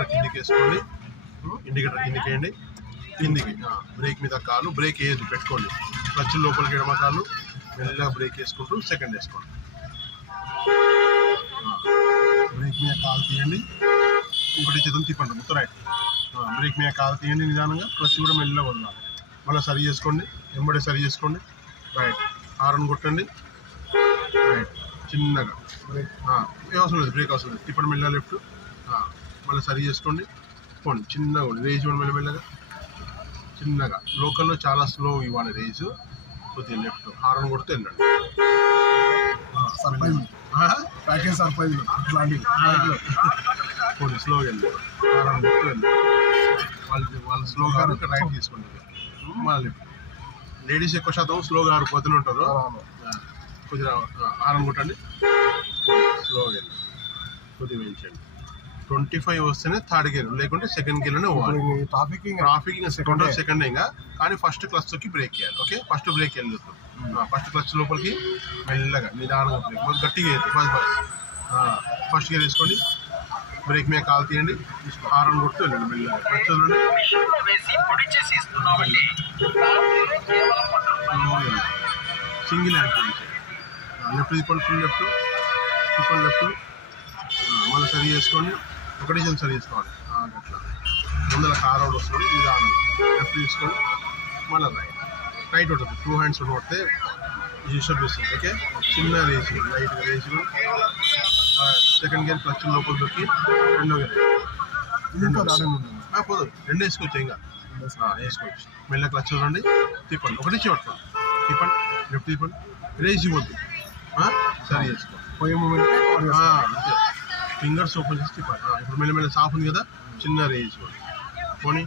Indicator కిందికి వేసుకోండి. Indicator కిందికి వేయండి. కిందికి బ్రేక్ మీద కాలు బ్రేక్ వేయద్దు, పెట్టుకోండి. క్లచ్ లోపలికి ఎడమ కాలు మెల్లగా బ్రేక్ వేసుకుంటూ సెకండ్ వేసుకోండి. బ్రేక్ మీద కాలు తీయండి. ఇంకోటి చేతులు తిప్పండి మొత్తం రైట్. బ్రేక్ మీద కాలు తీయండి నిదానంగా. క్లచ్ కూడా మెల్లగా వదలాలి. మళ్ళీ సరి చేసుకోండి. వెంబడి సరి చేసుకోండి. రైట్. హారన్ కొట్టండి. రైట్. చిన్నగా బ్రేక్ అవసరం లేదు, బ్రేక్ అవసరం లేదు. తిప్పండి మెల్లగా లెఫ్ట్. మళ్ళీ సరి చేసుకోండి. పోండి చిన్నగా ఉండి రేజ్ ఇవ్వండి మెల్లమెల్లగా చిన్నగా. లోకల్లో చాలా స్లో ఇవ్వాలి రేజ్. కొద్దిగా లెఫ్ట్ హారన్ కొడుతూ వెళ్ళండి. ప్యాకేజ్ సర్ప్రైజ్ అట్లాంటివి పోండి స్లోగా వెళ్ళండి. హారన్ కొడుతూ వెళ్ళండి. వాళ్ళు స్లోగా రైట్ తీసుకోండి. మళ్ళీ లెఫ్ట్. లేడీస్ ఎక్కువ శాతం స్లోగా ఆరిపోతూనే ఉంటారు. కొద్దిగా హారన్ కొట్టండి. స్లోగా వెళ్ళండి. కొద్దిగా వేయించండి. 25 వస్తేనే థర్డ్ గేర్, లేకుంటే సెకండ్ గేర్లోనే పోవాలి. ట్రాఫిక్ ఇంకా సెకండ్ ఇంకా, కానీ ఫస్ట్ క్లచ్కి బ్రేక్ చేయాలి. ఓకే, ఫస్ట్ బ్రేక్ వెళ్ళొద్దు. ఫస్ట్ క్లచ్ లోపలికి మెల్లగా నిదానంగా బ్రేక్, మరి గట్టిగా వేయద్దు. ఫస్ట్ గేర్ వేసుకోండి. బ్రేక్ మీద కాలు తీయండి. హారన్ కొడుతూ వెళ్ళండి మెల్లగా. క్లచ్ వదలండి. సింగిల్ హ్యాండ్ లెఫ్ట్ తిప్పండి. ఫుల్ లెఫ్ట్ తిప్పండి. లెఫ్ట్ మళ్ళీ సరి చేసుకోండి. ఒకటే చేసి సరి చేసుకోవాలి. అట్లా ముందర కార్ అవుట్ వస్తుంది. నిదానంగా లెఫ్ట్ తీసుకోండి. మళ్ళీ రైట్. రైట్ ఉంటుంది. 2 హ్యాండ్స్ కొడితే ఈశ్వర్ వస్తుంది. ఓకే, చిన్న రేసింగ్, లైట్గా రేసింగ్. సెకండ్ గేర్ క్లచ్ లోపల దొరికి రెండో గేర్ పోదు. రెండు వేసుకోవచ్చు ఇంకా వేసుకోవచ్చు. మెల్ల క్లచ్ చూడండి. తిప్పండి. ఒకటే పట్టుకోండి. తిప్పండి. లెఫ్ట్ తిప్పండి. రేసి ఇవ్వద్దు. సరి చేసుకోండి. పోయే మూమెంట్ అంతే. ఫింగర్స్ ఓపెన్ చేసి తిప్పాలి. ఇప్పుడు మెల్లమెల్ల సాఫ్ ఉంది కదా, చిన్న రేజ్ పోనీ